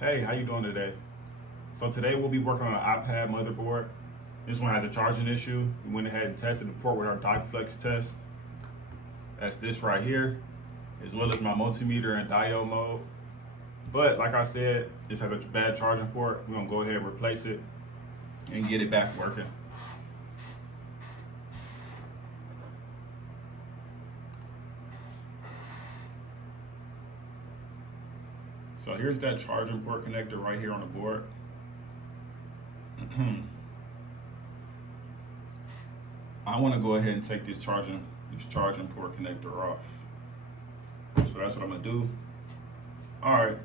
Hey, how you doing today? So today we'll be working on an iPad motherboard. This one has a charging issue. We went ahead and tested the port with our Diode test. That's this right here, as well as my multimeter and Diode Mode. But like I said, this has a bad charging port. We're gonna go ahead and replace it and get it back working. So here's that charging port connector right here on the board. I want to go ahead and take this charging port connector off. So that's what I'm gonna do. All right.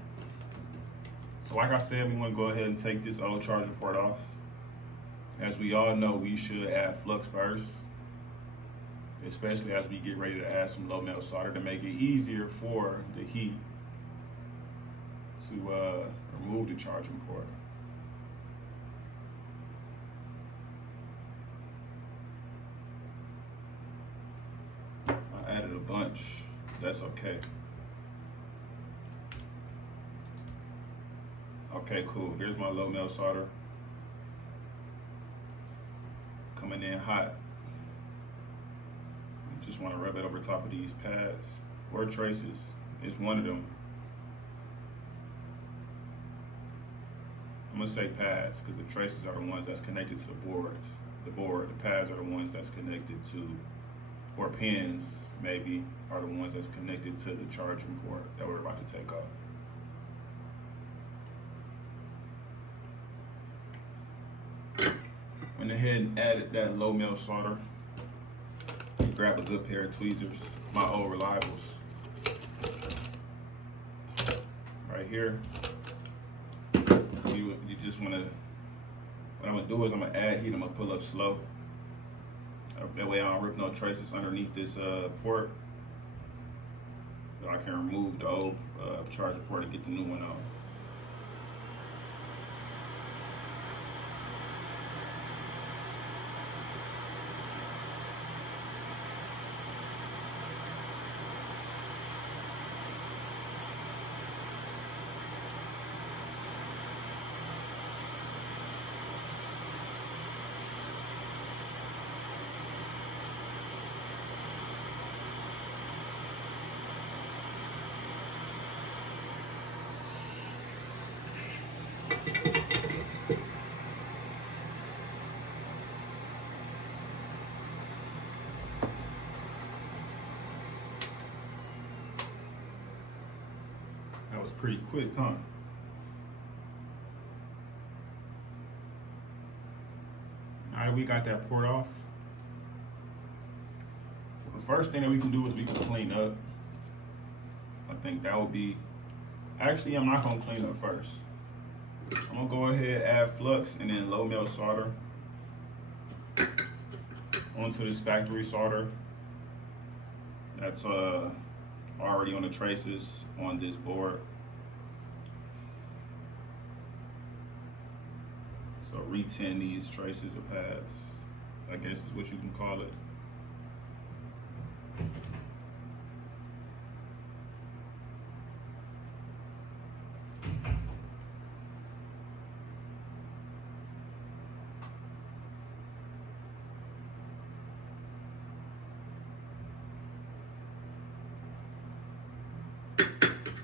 So like I said, we want to go ahead and take this old charging port off. As we all know, we should add flux first, especially as we get ready to add some low melt solder to make it easier for the heat to remove the charging port. I added a bunch, that's okay. Okay, cool, here's my low melt solder. Coming in hot. Just want to rub it over top of these pads or traces. It's one of them. I'm gonna say pads because the traces are the ones that's connected to the boards. The pads are the ones that's connected to, or pins maybe, are the ones that's connected to the charging port that we're about to take off. Went ahead and added that low melt solder. Grab a good pair of tweezers, my old reliables. Right here. You just wanna, what I'm gonna do is I'm gonna add heat, I'm gonna pull up slow. That way I don't rip no traces underneath this port. So I can remove the old charger port and get the new one out. That was pretty quick, huh? Now that we got that port off, the first thing that we can do is we can clean up. I think that would be, actually I'm not gonna clean up first. I'm gonna go ahead, add flux and then low melt solder onto this factory solder that's already on the traces on this board. So re-tin these traces of pads, I guess is what you can call it.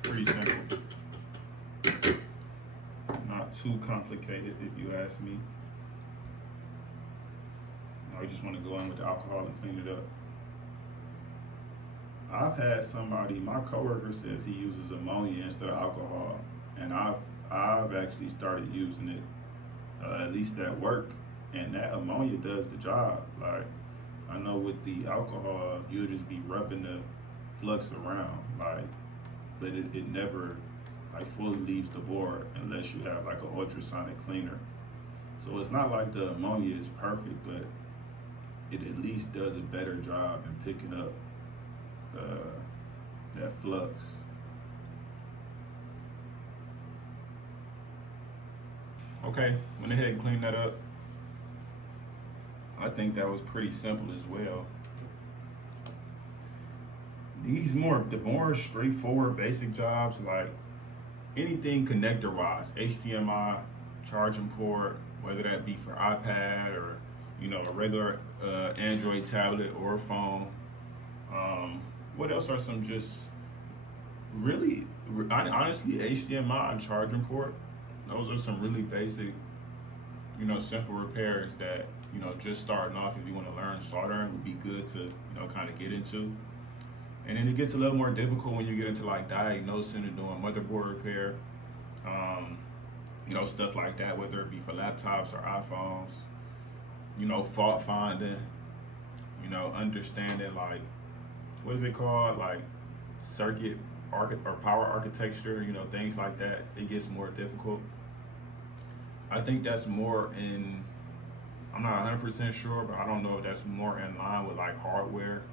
Pretty simple. Not too complicated if you ask me. I just want to go in with the alcohol and clean it up. I've had somebody, my coworker says he uses ammonia instead of alcohol, and I've actually started using it, at least at work, and that ammonia does the job. Like, I know with the alcohol, you'll just be rubbing the flux around, like, but it never like fully leaves the board unless you have like an ultrasonic cleaner. So it's not like the ammonia is perfect, but it at least does a better job in picking up that flux. Okay, went ahead and cleaned that up. I think that was pretty simple as well. The more straightforward basic jobs, like anything connector wise, HDMI, charging port, whether that be for iPad or a regular Android tablet or phone. What else are some just really honestly HDMI and charging port? Those are some really basic, simple repairs that just starting off if you want to learn soldering would be good to kind of get into. And then it gets a little more difficult when you get into like diagnosing and doing motherboard repair, um, stuff like that, whether it be for laptops or iPhones, fault finding, understanding like, what is it called? Like circuit or power architecture, things like that. It gets more difficult. I think that's more in, I'm not 100% sure, but I don't know if that's more in line with like hardware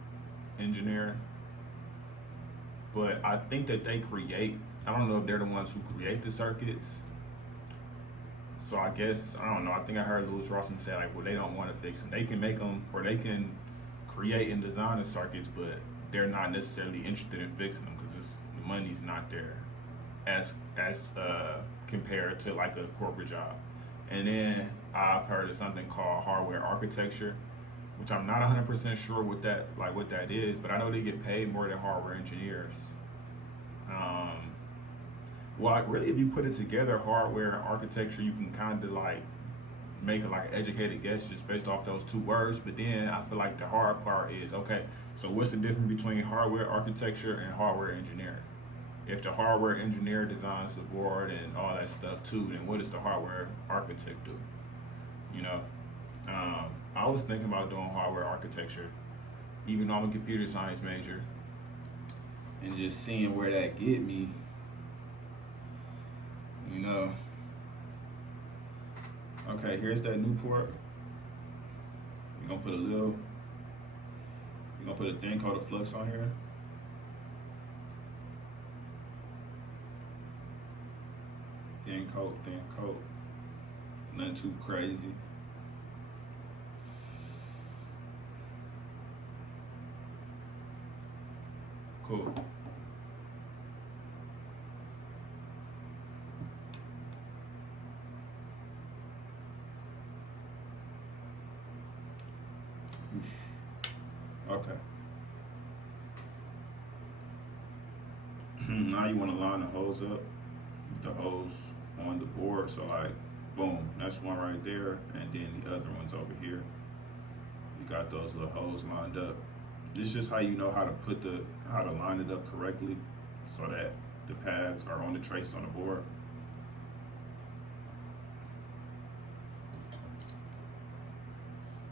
engineering. But I think that I don't know if they're the ones who create the circuits. So I guess, I don't know, I think I heard Louis Rossman say like, well, they don't want to fix them. They can make them, or they can create and design the circuits, but they're not necessarily interested in fixing them because the money's not there as compared to like a corporate job. And then I've heard of something called hardware architecture, which I'm not 100% sure what that is, but I know they get paid more than hardware engineers. Well, really, if you put it together, hardware and architecture, you can kind of like make like an educated guess just based off those two words. But then I feel like the hard part is, okay, so what's the difference between hardware architecture and hardware engineering? If the hardware engineer designs the board and all that stuff too, then what does the hardware architect do? You know, I was thinking about doing hardware architecture, even though I'm a computer science major, and just seeing where that get me. Okay, here's that new port. We're gonna put a thin coat of flux on here. Thin coat. Nothing too crazy. Cool. Okay. Now you want to line the hose up with the hose on the board. So like, boom, that's one right there, and then the other one's over here. You got those little hoses lined up. This is just how you know how to line it up correctly, so that the pads are on the traces on the board.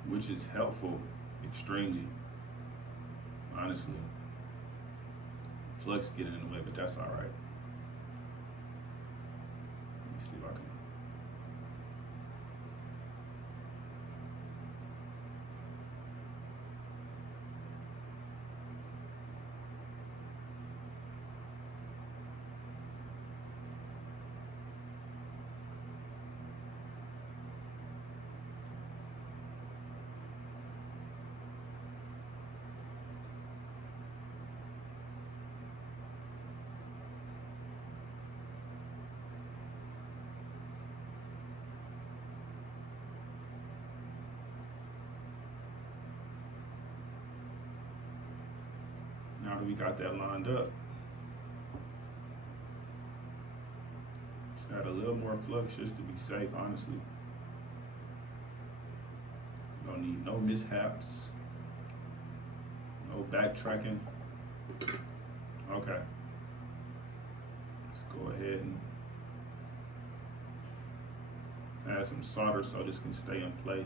Which is helpful, extremely, honestly. Flux getting in the way, but that's all right. Let me see if I can. Now that we got that lined up, just add a little more flux just to be safe, honestly. You don't need no mishaps, no backtracking. Okay. Let's go ahead and add some solder so this can stay in place.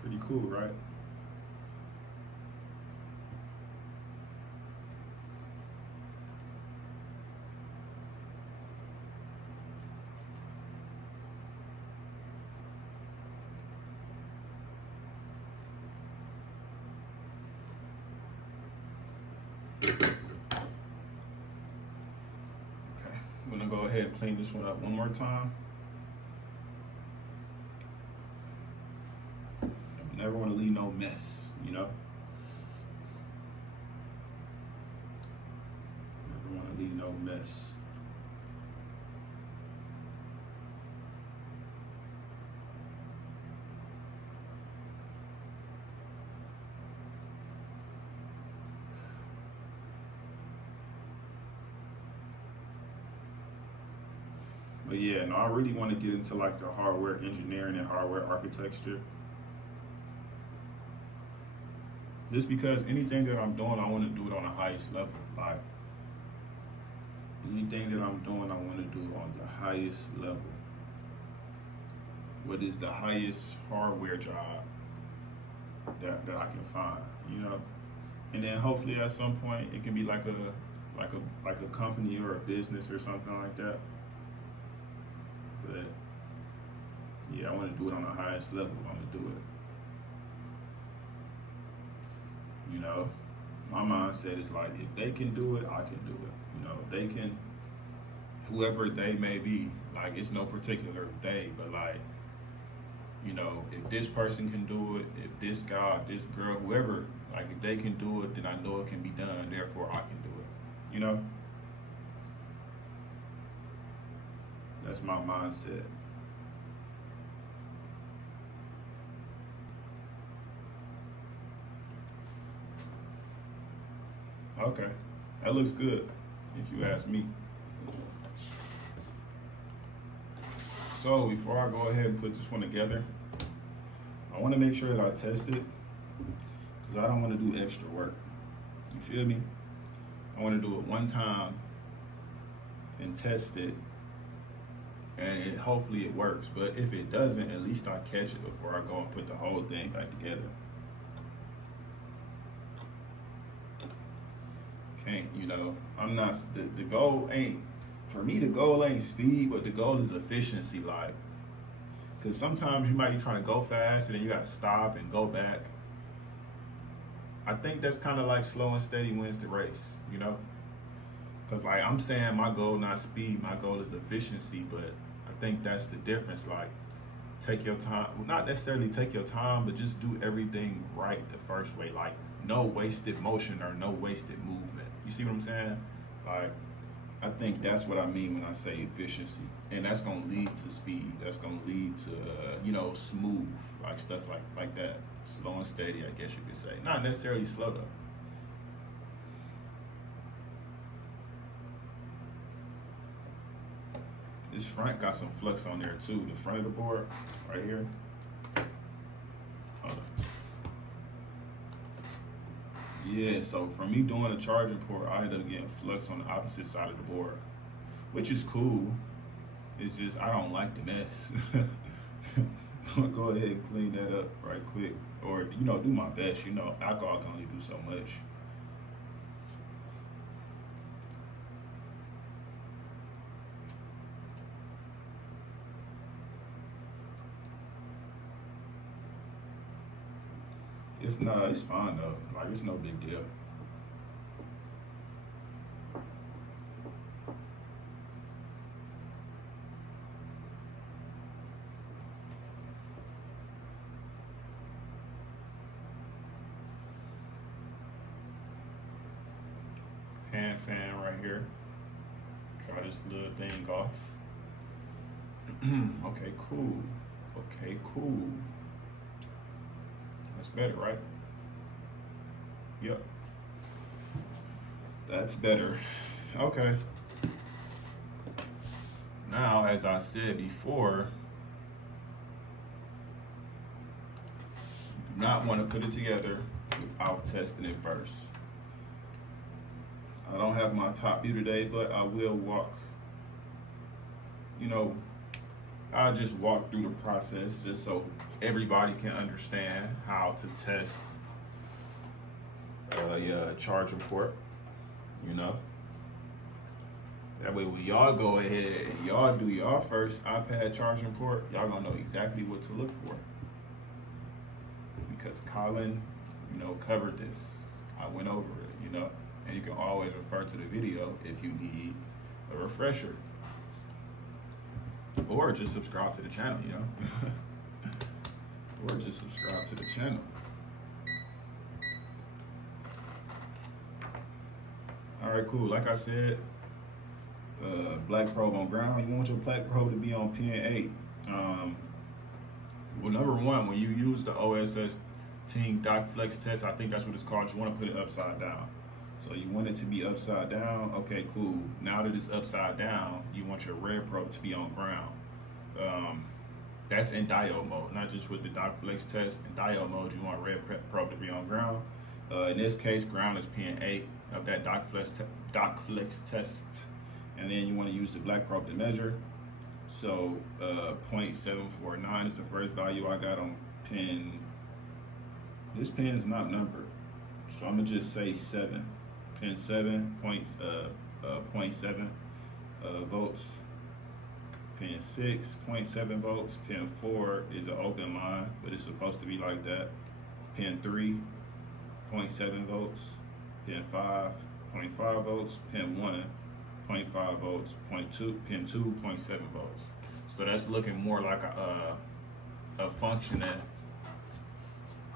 Pretty cool, right? Okay, I'm gonna go ahead and clean this one up one more time. Never want to leave no mess, you know? Never want to leave no mess. But yeah, no, I really want to get into like the hardware engineering and hardware architecture. Just because anything that I'm doing, I want to do it on the highest level. Like anything that I'm doing, I want to do on the highest level. What is the highest hardware job that I can find, you know? And then hopefully at some point it can be like a company or a business or something like that. But yeah, I want to do it on the highest level. I want to do it. You know, my mindset is like, if they can do it, I can do it. You know, they can, whoever they may be, like it's no particular they, but like, you know, if this person can do it, if this guy, this girl, whoever, like if they can do it, then I know it can be done, therefore I can do it. You know? That's my mindset. Okay, that looks good, if you ask me. So before I go ahead and put this one together, I want to make sure that I test it, because I don't want to do extra work. You feel me? I want to do it one time and test it, and hopefully it works. But if it doesn't, at least I catch it before I go and put the whole thing back together. You know, I'm not, the goal ain't, for me the goal ain't speed, but the goal is efficiency. Like, because sometimes you might be trying to go fast and then you gotta stop and go back. I think that's kind of like slow and steady wins the race, you know? Because like I'm saying, my goal not speed, my goal is efficiency, but I think that's the difference. Like, take your time, well, not necessarily take your time, but just do everything right the first way. Like, no wasted motion or no wasted movement. You see what I'm saying? Like, I think that's what I mean when I say efficiency. And that's gonna lead to speed. That's gonna lead to, you know, smooth, like stuff like that. Slow and steady, I guess you could say. Not necessarily slow though. This front got some flux on there too. The front of the board, right here. Hold on. Yeah, so from me doing a charging port, I ended up getting flux on the opposite side of the board, which is cool. It's just, I don't like the mess. I'm gonna go ahead and clean that up right quick. Or, you know, do my best. You know, alcohol can only do so much. If not, it's fine though. Like, it's no big deal. Hand fan right here. Try this little thing off. Okay, cool. Okay, cool. That's better, right? Yep. That's better. Okay. Now, as I said before, you do not want to put it together without testing it first. I don't have my top view today, but I will walk, you know, I'll just walk through the process just so everybody can understand how to test a charging port, you know. That way when y'all go ahead and y'all do y'all first iPad charging port, y'all gonna know exactly what to look for. Because Colin, you know, covered this. I went over it, you know. And you can always refer to the video if you need a refresher. Or just subscribe to the channel, you know? Or just subscribe to the channel. All right, cool. Like I said, black probe on ground. You want your black probe to be on pin 8. Well, number one, when you use the OSS Ting Dock Flex test, I think that's what it's called, you want to put it upside down. So you want it to be upside down. Okay, cool. Now that it's upside down, you want your red probe to be on ground. That's in diode mode, not just with the Dock Flex test. In diode mode, you want red probe to be on ground. In this case, ground is pin 8 of that Dock Flex test. And then you want to use the black probe to measure. So 0.749 is the first value I got on pin. This pin is not numbered, so I'm gonna just say 7. Pin 7 0.7 volts. Pin 6 0.7 volts. Pin 4 is an open line, but it's supposed to be like that. Pin 3 0.7 volts. Pin 5 0.5 volts. Pin 1 0.5 volts. Pin 2 0.7 volts. So that's looking more like a functioning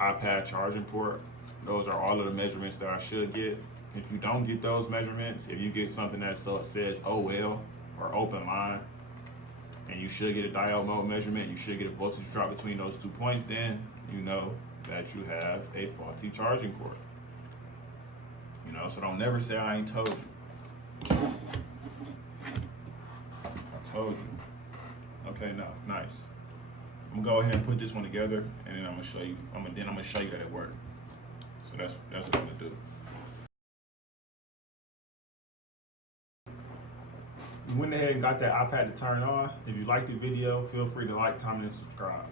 iPad charging port. Those are all of the measurements that I should get. If you don't get those measurements, if you get something that says OL or open line, and you should get a diode mode measurement, you should get a voltage drop between those 2 points, then you know that you have a faulty charging port. You know, so don't never say I ain't told you. I told you. Okay, now, nice. I'm gonna go ahead and put this one together, and then I'm gonna show you. I'm gonna show you that it worked. So that's what I'm gonna do. You went ahead and got that iPad to turn on. If you liked the video, feel free to like, comment, and subscribe.